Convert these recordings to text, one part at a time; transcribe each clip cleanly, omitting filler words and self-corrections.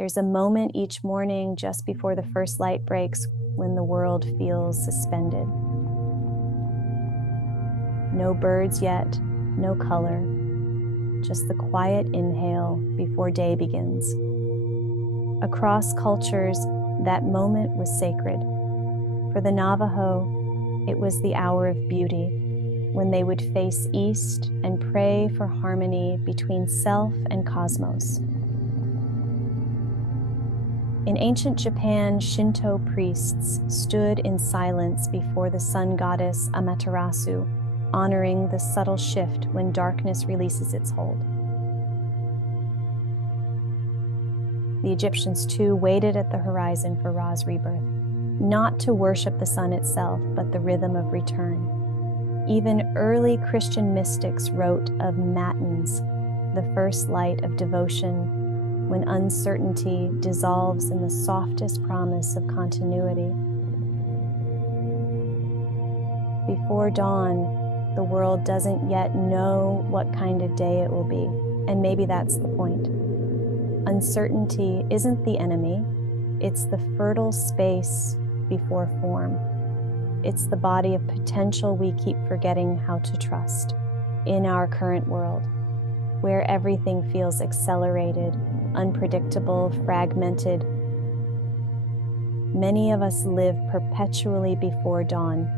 There's a moment each morning just before the first light breaks when the world feels suspended. No birds yet, no color, just the quiet inhale before day begins. Across cultures, that moment was sacred. For the Navajo, it was the hour of beauty, when they would face east and pray for harmony between self and cosmos. In ancient Japan, Shinto priests stood in silence before the sun goddess Amaterasu, honoring the subtle shift when darkness releases its hold. The Egyptians, too, waited at the horizon for Ra's rebirth, not to worship the sun itself, but the rhythm of return. Even early Christian mystics wrote of matins, the first light of devotion, when uncertainty dissolves in the softest promise of continuity. Before dawn, the world doesn't yet know what kind of day it will be, and maybe that's the point. Uncertainty isn't the enemy, it's the fertile space before form. It's the body of potential we keep forgetting how to trust in our current world, where everything feels accelerated, unpredictable, fragmented. Many of us live perpetually before dawn,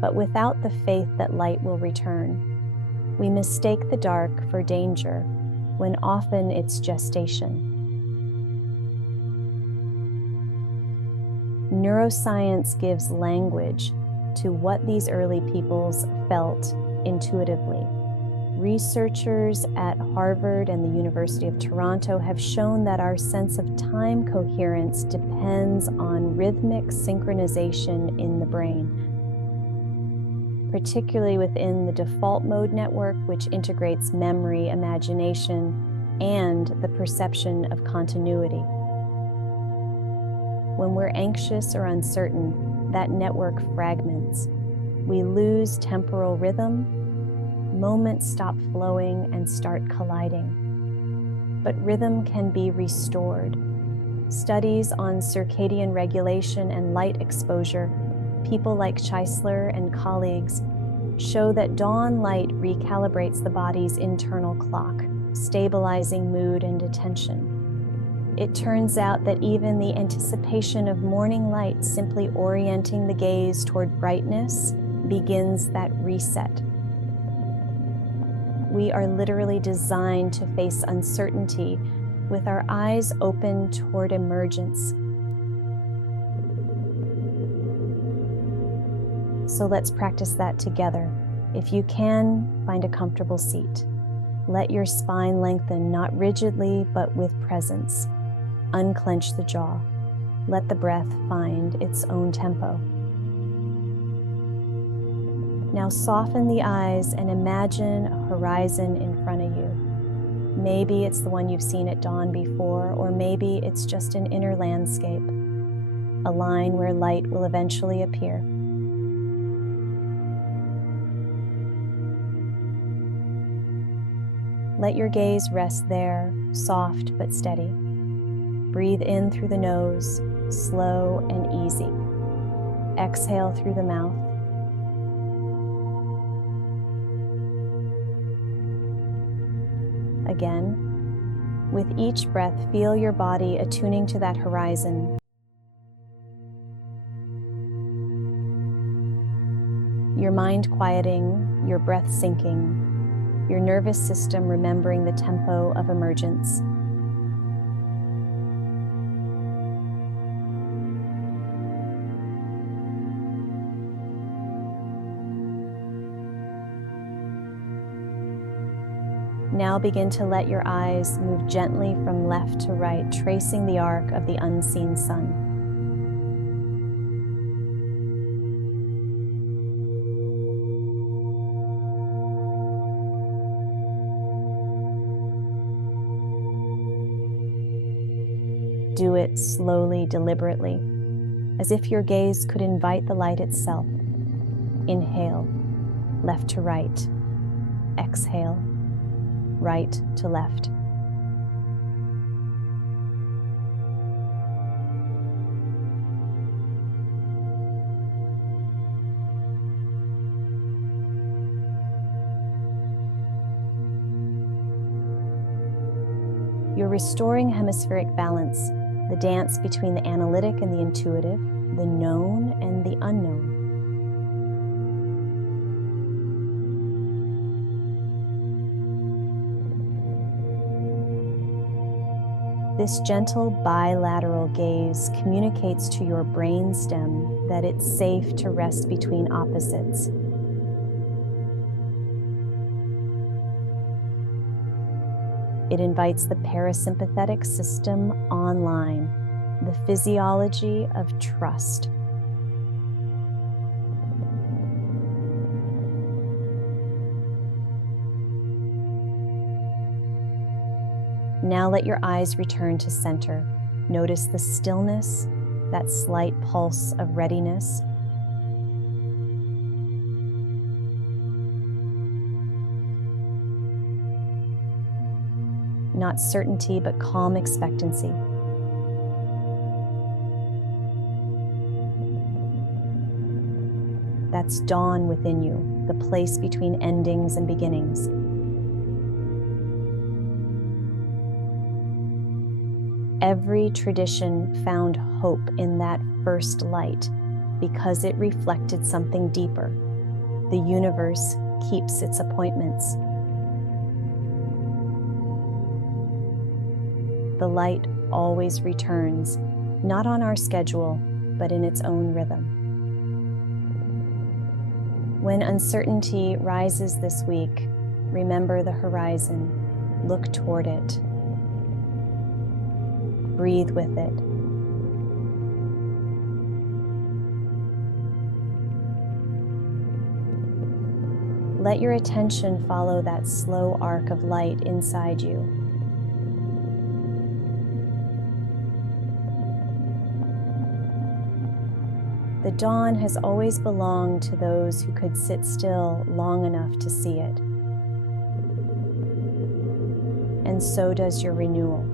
but without the faith that light will return. We mistake the dark for danger, when often it's gestation. Neuroscience gives language to what these early peoples felt intuitively. Researchers at Harvard and the University of Toronto have shown that our sense of time coherence depends on rhythmic synchronization in the brain, particularly within the default mode network, which integrates memory, imagination, and the perception of continuity. When we're anxious or uncertain, that network fragments. We lose temporal rhythm, moments stop flowing and start colliding. But rhythm can be restored. Studies on circadian regulation and light exposure, people like Cheisler and colleagues, show that dawn light recalibrates the body's internal clock, stabilizing mood and attention. It turns out that even the anticipation of morning light, simply orienting the gaze toward brightness, begins that reset. We are literally designed to face uncertainty with our eyes open toward emergence. So let's practice that together. If you can, find a comfortable seat. Let your spine lengthen, not rigidly, but with presence. Unclench the jaw. Let the breath find its own tempo. Now soften the eyes and imagine a horizon in front of you. Maybe it's the one you've seen at dawn before, or maybe it's just an inner landscape, a line where light will eventually appear. Let your gaze rest there, soft but steady. Breathe in through the nose, slow and easy. Exhale through the mouth. Again, with each breath, feel your body attuning to that horizon. Your mind quieting, your breath sinking, your nervous system remembering the tempo of emergence. Now begin to let your eyes move gently from left to right, tracing the arc of the unseen sun. Do it slowly, deliberately, as if your gaze could invite the light itself. Inhale, left to right. Exhale, right to left. You're restoring hemispheric balance, the dance between the analytic and the intuitive, the known and the unknown. This gentle bilateral gaze communicates to your brainstem that it's safe to rest between opposites. It invites the parasympathetic system online, the physiology of trust. Now let your eyes return to center. Notice the stillness, that slight pulse of readiness. Not certainty, but calm expectancy. That's dawn within you, the place between endings and beginnings. Every tradition found hope in that first light because it reflected something deeper. The universe keeps its appointments. The light always returns, not on our schedule, but in its own rhythm. When uncertainty rises this week, remember the horizon. Look toward it. Breathe with it. Let your attention follow that slow arc of light inside you. The dawn has always belonged to those who could sit still long enough to see it. And so does your renewal.